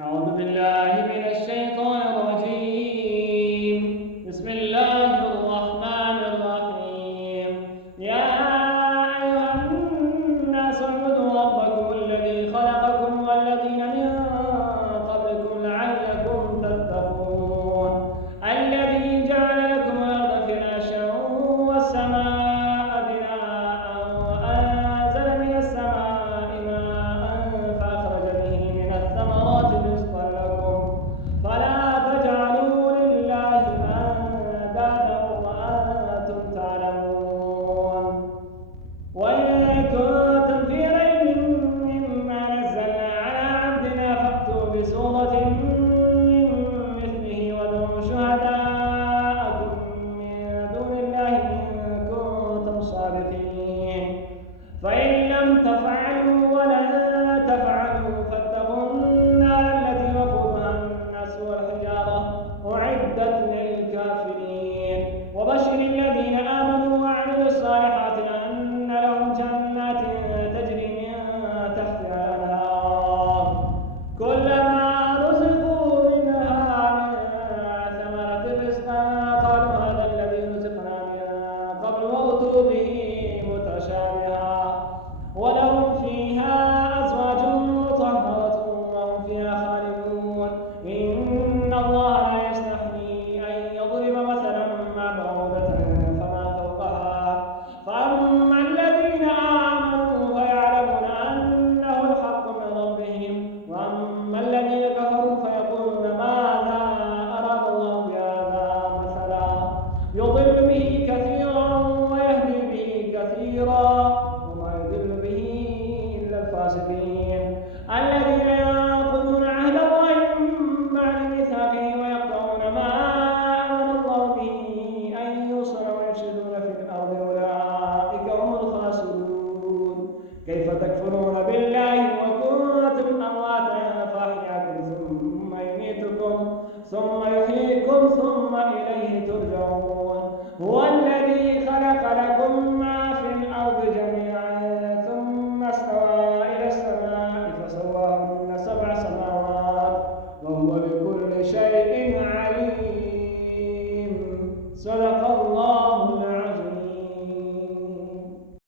أعوذ بالله من الشيطان الرجيم. بسم الله الرحمن الرحيم. يا أيها الناس اعبدوا ربكم الذي خلقكم والذين من قبلكم لعلكم تتقون. الذي جعل لكم الأرض فراشا والسماء بناء وأنزل من السماء ماء فأخرج به من الثمرات رزقا لكم فلا تجعلوا لله أندادا وأنتم تعلمون. وإن كنتم في ريب مما نزلنا على عبدنا فأتوا بسورة من مثله وادعوا شهداءكم من دون الله إن كنتم صادقين. فإن لم تفعلوا ولن تفعلوا فاتقوا النار التي وقودها الناس والحجارة أعدت للكافرين. وبشر الذين آمنوا وعملوا الصالحات أن لهم جنات تجري من تحتها الأنهار كلما رزقوا منها من ثمرة رزقا قالوا هذا الذي رزقنا من قبل وأتوا به متشابها ولهم فيها أزواج مطهرة وهم فيها خالدون. إن الله لا يستحيي أن يضرب مثلا ما بعوضة فما فوقها فأما الذين آمنوا فيعلمون أنه الحق من ربهم وأما الذين كفروا